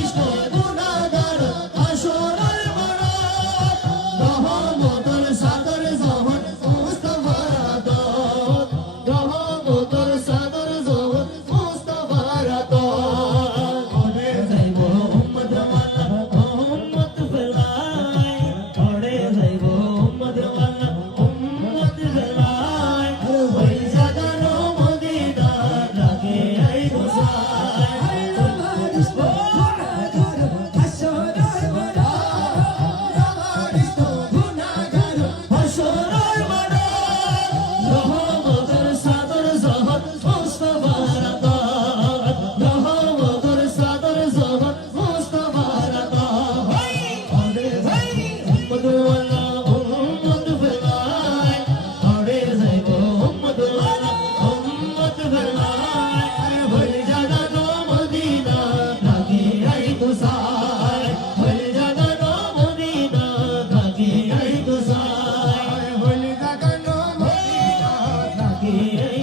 Spanish boy. Yeah.